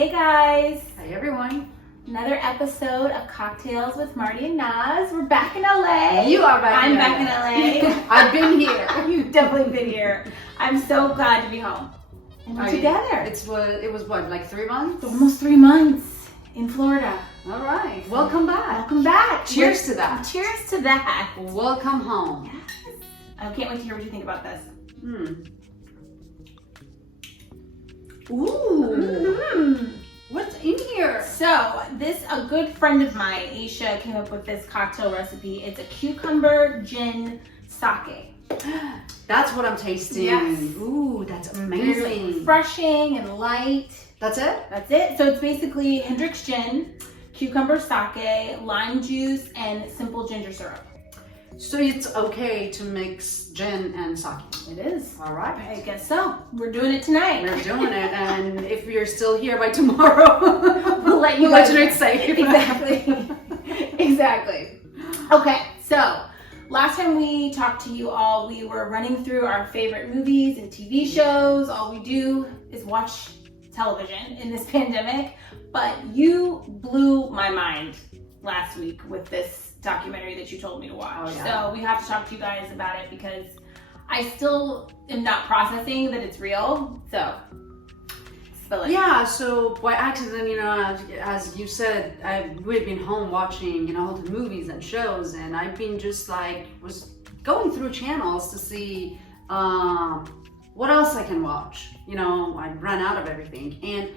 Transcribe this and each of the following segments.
Hey guys! Hi everyone! Another episode of Cocktails with Marty and Naz. We're back in LA. You are back I'm in back in LA. I've been here. You've definitely been here. I'm so glad to be home. And we're together. It was what, like 3 months? Almost 3 months in Florida. All right. Welcome back. Welcome back. Cheers to that. Cheers to that. Welcome home. Yes. I can't wait to hear what you think about this. Ooh. What's in here? So, a good friend of mine, Aisha, came up with this cocktail recipe. It's a cucumber gin sake. That's what I'm tasting. Yes. Ooh, that's Very amazing. refreshing and light. That's it? That's it. So it's basically HENDRICK'S gin, cucumber sake, lime juice, and simple ginger syrup. So it's okay to mix gin and sake? It is. All right. I guess so. We're doing it tonight. We're doing it, and if you're still here by tomorrow, we'll let you know it's safe. Exactly. Exactly. Okay, so last time we talked to you all, we were running through our favorite movies and TV shows. All we do is watch television in this pandemic, but you blew my mind last week with this documentary that you told me to watch. Oh, yeah. So we have to talk to you guys about it because I still am not processing that it's real. So spill it. Yeah, so by accident, as you said, we've been home watching, all the movies and shows, and I've been just was going through channels to see what else I can watch. I ran out of everything, and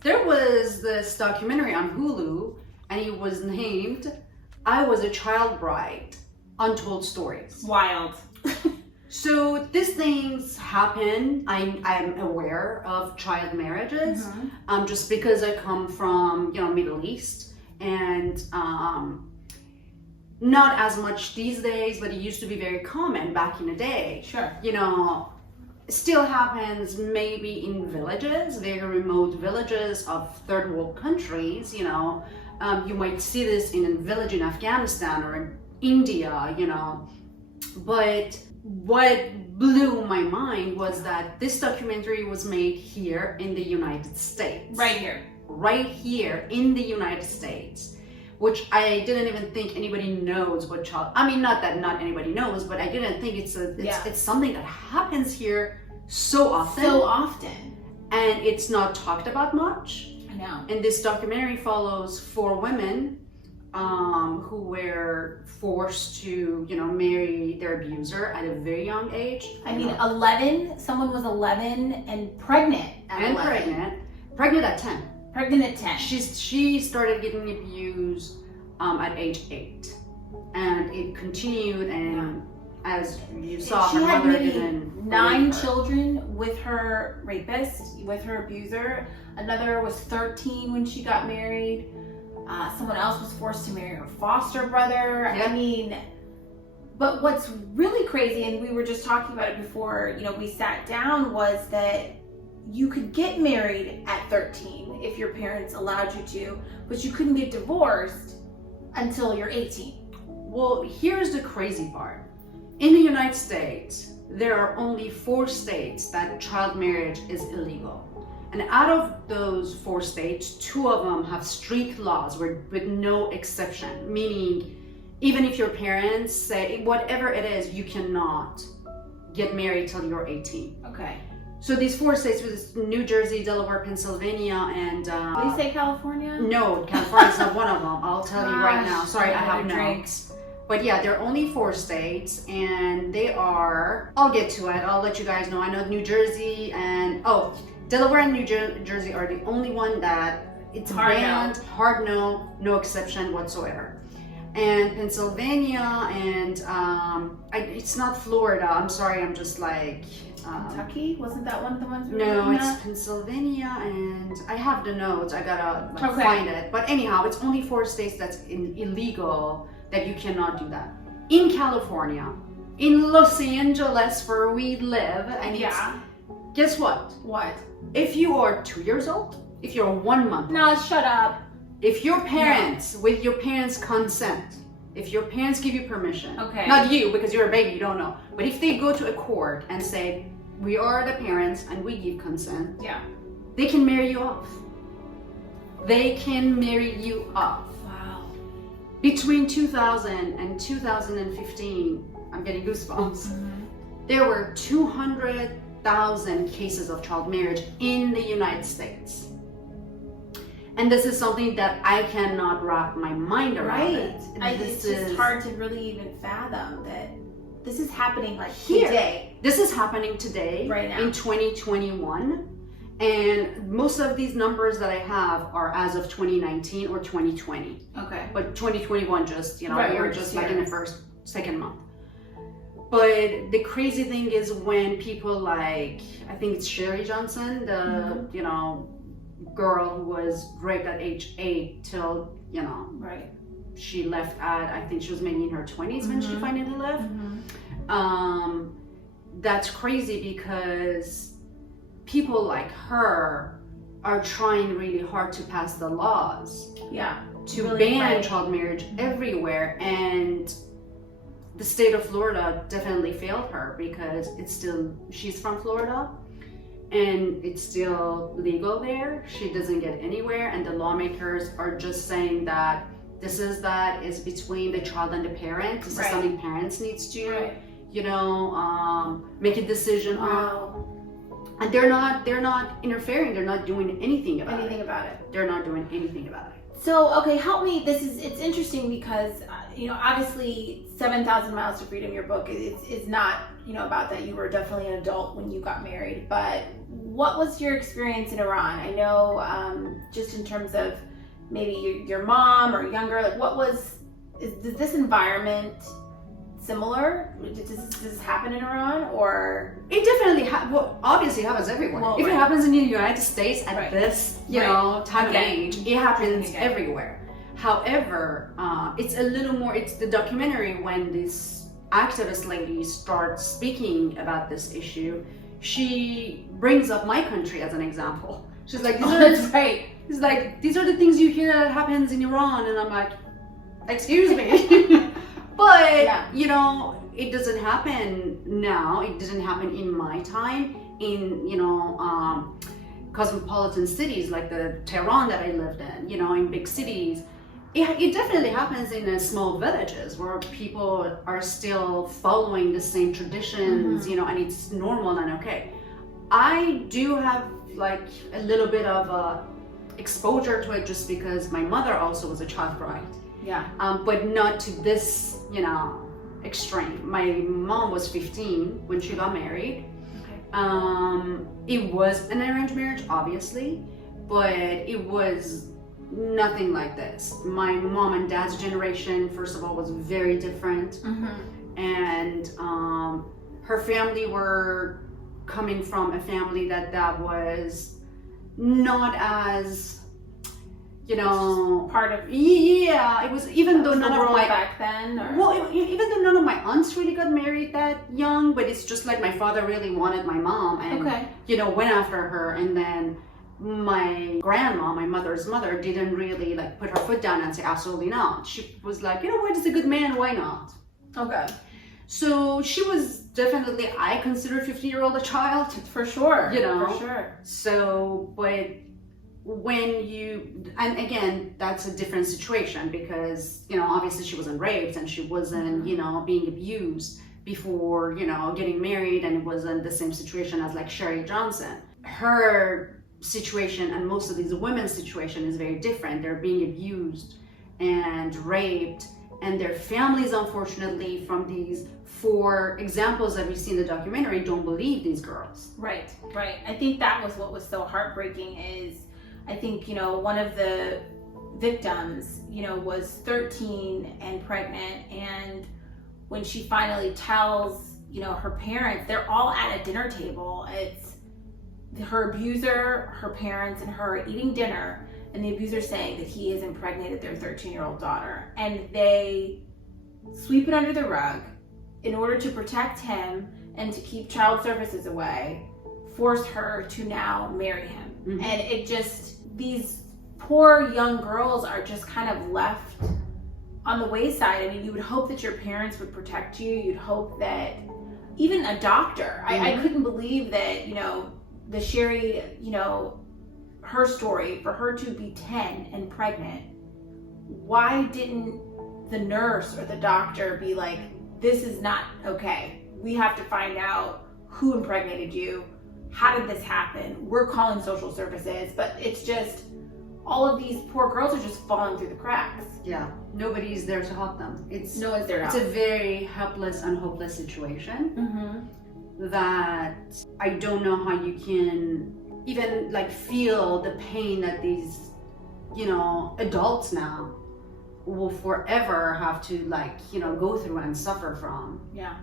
there was this documentary on Hulu, and it was named I Was a Child Bride, Untold Stories. Wild. So these things happen. I'm aware of child marriages, just because I come from, Middle East, and not as much these days, but it used to be very common back in the day. Sure. Still happens maybe in villages, very remote villages of third world countries, you might see this in a village in Afghanistan or in India, but what blew my mind was that this documentary was made here in the United States. Right here. Right here in the United States, which I didn't even think anybody knows what not that not anybody knows, but I didn't think it's something that happens here so often. So often. And it's not talked about much. I know. And this documentary follows 4 women who were forced to, marry their abuser at a very young age. I mean, 11. Someone was 11 and pregnant at 11. Pregnant at 10. Pregnant at 10. She started getting abused at age 8, and it continued. And as you saw, she her had mother maybe didn't 9 her. children with her rapist, with her abuser. Another was 13 when she got married. Someone else was forced to marry her foster brother. Yep. I mean, but what's really crazy, and we were just talking about it before, we sat down, was that you could get married at 13 if your parents allowed you to, but you couldn't get divorced until you're 18. Well, here's the crazy part. In the United States, there are only 4 states that child marriage is illegal. And out of those 4 states, 2 of them have strict laws with no exception, meaning even if your parents say whatever it is, you cannot get married till you're 18. Okay. So these 4 states was New Jersey, Delaware, Pennsylvania, and Did you say California? No, California's not one of them. I'll tell you right now. Sorry, I have drinks. But yeah, there are only 4 states, and they are, I'll get to it. I'll let you guys know. I know New Jersey and, Delaware and New Jersey are the only one that it's banned, hard no exception whatsoever. And Pennsylvania and, it's not Florida. I'm sorry, I'm just Kentucky? Wasn't that one of the ones we were No, looking it's at? Pennsylvania, and I have the notes. I gotta Okay. find it. But anyhow, it's only 4 states that's illegal, that you cannot do that. In California, in Los Angeles, where we live, and guess what? What? If you are 2 years old, if you're 1 month No, old, shut up. if your parents, with your parents' consent, if your parents give you permission, Okay. not you because you're a baby, you don't know, but if they go to a court and say, we are the parents and we give consent, Yeah. they can marry you off. they can marry you up. Wow. Between 2000 and 2015, I'm getting goosebumps, there were 200,000 cases of child marriage in the United States. And this is something that I cannot wrap my mind around. Right. It's just hard to really even fathom that this is happening like here. Today. This is happening today, right now. In 2021. And most of these numbers that I have are as of 2019 or 2020. Okay. But 2021 just, we're just like in the second month. But the crazy thing is when people like, I think it's Sherry Johnson, the, girl who was raped at age 8 till, right. she left at, I think she was maybe in her 20s when she finally left. That's crazy because people like her are trying really hard to pass the laws to really ban child marriage everywhere, and the state of Florida definitely failed her because she's from Florida and it's still legal there. She doesn't get anywhere, and the lawmakers are just saying that this is between the child and the parent. This is something parents needs to make a decision on. And they're not interfering. They're not doing anything about it. They're not doing anything about it. So, okay, help me. It's interesting because, obviously 7,000 Miles to Freedom, your book, is not, about that. You were definitely an adult when you got married, but what was your experience in Iran? I know, just in terms of maybe your mom or younger, like is this environment similar? Does this happen in Iran, or? It definitely obviously happens everywhere. If it happens in the United States at this, time of age, it happens everywhere. However, it's a little more, it's the documentary when this activist lady starts speaking about this issue, she brings up my country as an example. She's like, that's right. It's like, these are the things you hear that happens in Iran, and I'm like, excuse me. But, it doesn't happen now. It didn't happen in my time in, cosmopolitan cities like the Tehran that I lived in, in big cities. It definitely happens in small villages where people are still following the same traditions, and it's normal and okay. I do have like a little bit of exposure to it just because my mother also was a child bride. But not to this, extreme. My mom was 15 when she got married. It was an arranged marriage, obviously, but it was nothing like this. My mom and dad's generation, first of all, was very different. And her family were coming from a family that was not as, part of it was, even though none of my back then, even though none of my aunts really got married that young, but it's just like my father really wanted my mom and went after her, and then my grandma, my mother's mother, didn't really like put her foot down and say absolutely not. She was like, what is a good man, why not? So she was definitely, I consider 15-year-old a child. For sure. For sure. So, but and again, that's a different situation because, obviously she wasn't raped and she wasn't, being abused before, getting married, and it wasn't the same situation as like Sherry Johnson. Her situation and most of these women's situation is very different. They're being abused and raped, and their families, unfortunately, from these 4 examples that we see in the documentary, don't believe these girls. Right. I think that was what was so heartbreaking is, I think, one of the victims, was 13 and pregnant, and when she finally tells, her parents, they're all at a dinner table. It's her abuser, her parents, and her eating dinner, and the abuser saying that he has impregnated their 13-year-old daughter, and they sweep it under the rug in order to protect him and to keep child services away, forced her to now marry him. And it just, these poor young girls are just kind of left on the wayside. I mean, you would hope that your parents would protect you. You'd hope that even a doctor, I couldn't believe that, the Sherry, her story, for her to be 10 and pregnant, why didn't the nurse or the doctor be like, this is not okay. We have to find out who impregnated you. How did this happen? We're calling social services, but it's just, all of these poor girls are just falling through the cracks. Yeah, nobody's there to help them. No one's there to It's help. a very helpless and hopeless situation that I don't know how you can even like feel the pain that these, adults now will forever have to go through and suffer from. Yeah.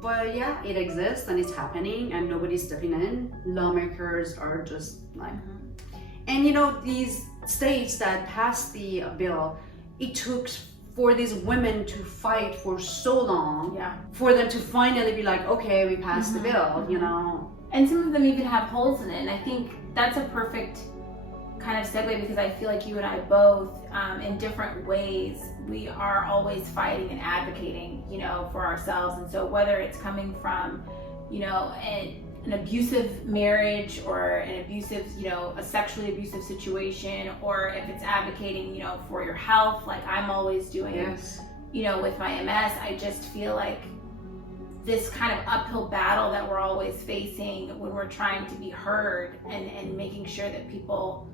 But yeah, it exists and it's happening and nobody's stepping in. Lawmakers are just like, and these states that passed the bill, it took for these women to fight for so long for them to finally be like, okay, we passed the bill, And some of them even have holes in it. And I think that's a perfect kind of segue, because I feel like you and I both, in different ways, we are always fighting and advocating, for ourselves. And so whether it's coming from, an abusive marriage or an abusive, a sexually abusive situation, or if it's advocating, for your health, like I'm always doing, with my MS, I just feel like this kind of uphill battle that we're always facing when we're trying to be heard and making sure that people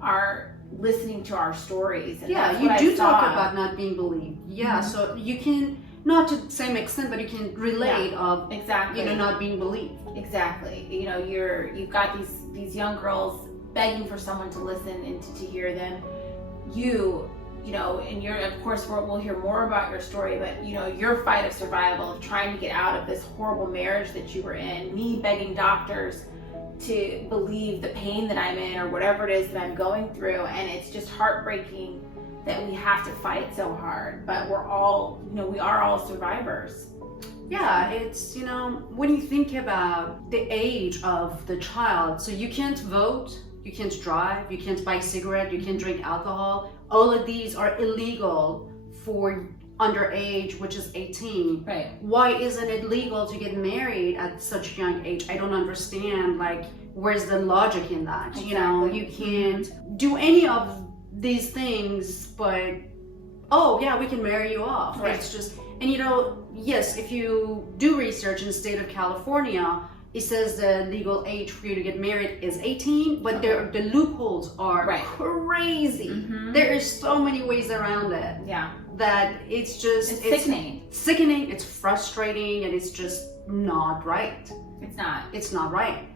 are listening to our stories. And you do talk about not being believed. So you can, not to the same extent, but you can relate of exactly, not being believed. Exactly. You've got these young girls begging for someone to listen and to hear them. And you're, of course, we'll hear more about your story, but your fight of survival, of trying to get out of this horrible marriage that you were in, me begging doctors to believe the pain that I'm in or whatever it is that I'm going through. And it's just heartbreaking that we have to fight so hard, but we're all, we are all survivors. Yeah, it's, when you think about the age of the child, so you can't vote, you can't drive, you can't buy a cigarette, you can't drink alcohol. All of these are illegal for underage, which is 18. Right. Why isn't it legal to get married at such a young age? I don't understand, where's the logic in that? Exactly. You can't do any of these things, but, oh yeah, we can marry you off. Right. It's just, and yes, if you do research in the state of California, it says the legal age for you to get married is 18, but the loopholes are crazy. There is so many ways around it. Yeah. That it's sickening. Sickening, it's frustrating, and it's just not right. It's not. It's not right.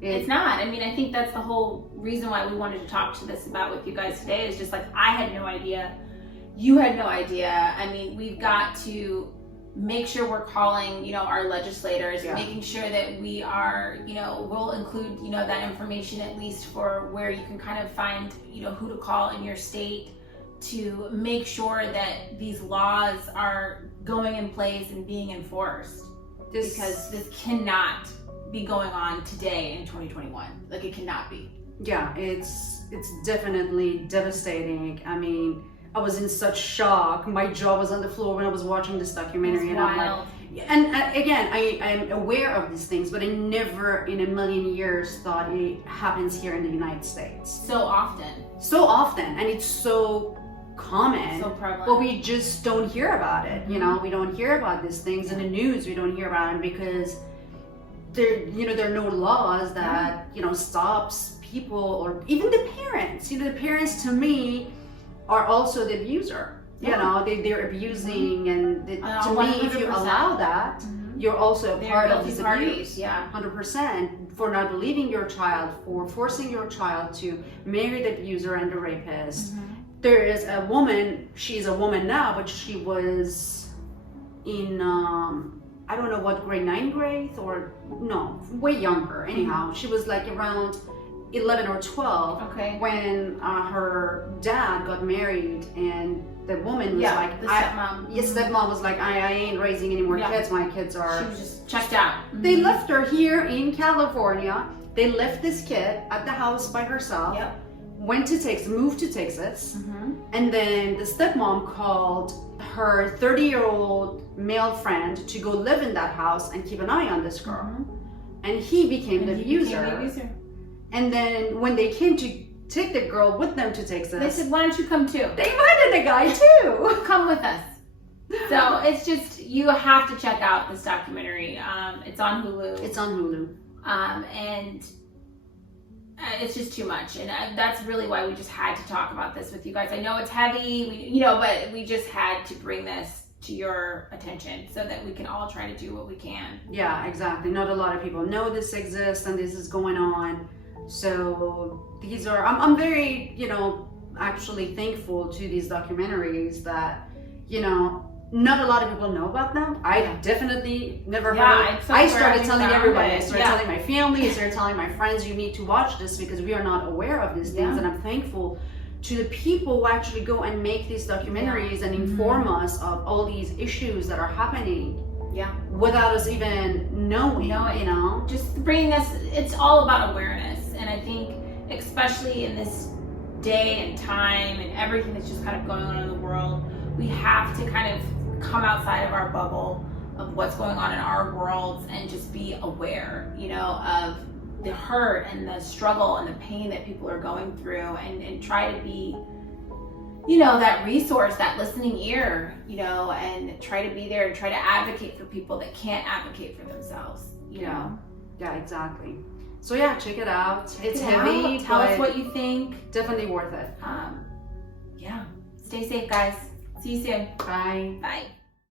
It's not. I mean, I think that's the whole reason why we wanted to talk to this about with you guys today, is just I had no idea. You had no idea. I mean, we've got to make sure we're calling, our legislators, making sure that we are, we'll include, that information at least for where you can kind of find, who to call in your state to make sure that these laws are going in place and being enforced. Because this cannot be going on today in 2021. It cannot be. Yeah, it's definitely devastating. I mean, I was in such shock. My jaw was on the floor when I was watching this documentary, and I'm like, and again, I'm aware of these things, but I never in a million years thought it happens here in the United States. So often, and it's so common, so prevalent, but we just don't hear about it. We don't hear about these things in the news. We don't hear about them because there are no laws that stops people, or even the parents. The parents, to me, are also the abuser. They're abusing, and to me, if you allow that, you're also a part of this abuse. 100%, for not believing your child, for forcing your child to marry the abuser and the rapist. There is a woman, she's a woman now, but she was in, I don't know what grade, 9th grade, or no, way younger. Anyhow, she was around 11 or 12 when her dad got married, and the woman was the stepmom. Stepmom was like, I ain't raising any more kids. My kids are. She was just checked out. They left her here in California. They left this kid at the house by herself. Went to Texas, moved to Texas, and then the stepmom called her 30-year-old male friend to go live in that house and keep an eye on this girl. And he became the abuser. And then when they came to take the girl with them to Texas, They said, why don't you come too? they invited the guy too. Come with us. So it's just, you have to check out this documentary. It's on Hulu. It's on Hulu. And it's just too much. And that's really why we just had to talk about this with you guys. I know it's heavy, but we just had to bring this to your attention so that we can all try to do what we can. Yeah, exactly. Not a lot of people know this exists and this is going on. So these are, I'm very, actually thankful to these documentaries that, not a lot of people know about them. I definitely never heard of it. I started telling everybody. I started telling my family. I started telling my friends, you need to watch this because we are not aware of these things. And I'm thankful to the people who actually go and make these documentaries and inform us of all these issues that are happening. Yeah. Without us even knowing, Just bringing us, it's all about awareness. And I think, especially in this day and time and everything that's just kind of going on in the world, we have to kind of come outside of our bubble of what's going on in our worlds and just be aware, of the hurt and the struggle and the pain that people are going through, and try to be, that resource, that listening ear, and try to be there and try to advocate for people that can't advocate for themselves, Yeah, exactly. So yeah, check it out. It's Check it heavy. out. Tell us what you think. Definitely worth it. Yeah. Stay safe, guys. See you soon. Bye. Bye.